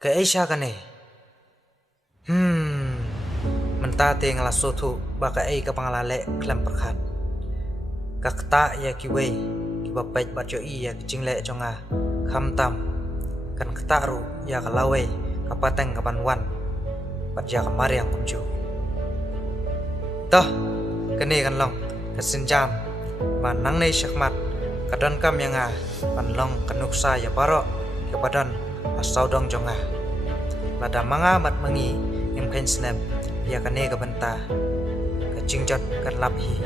Ke Asia kan ni. Mentah teng la sotu baka ai ka pangalale klam pakhat. Kakta ya ki wei ki bapait bat jo i ya jingle jonga kham tam kan kta ru ya ka lawe ka pateng ka banwan bat ya ka mariang kumju. Toh kene kan long ka sinjam ban nang nei shakmat ka don kam yang ban long kanuksa ya baro ke badan asaudong jonga. Pada manga mat mangi im kain snap ya kane ka banta ka jingjat kan laphi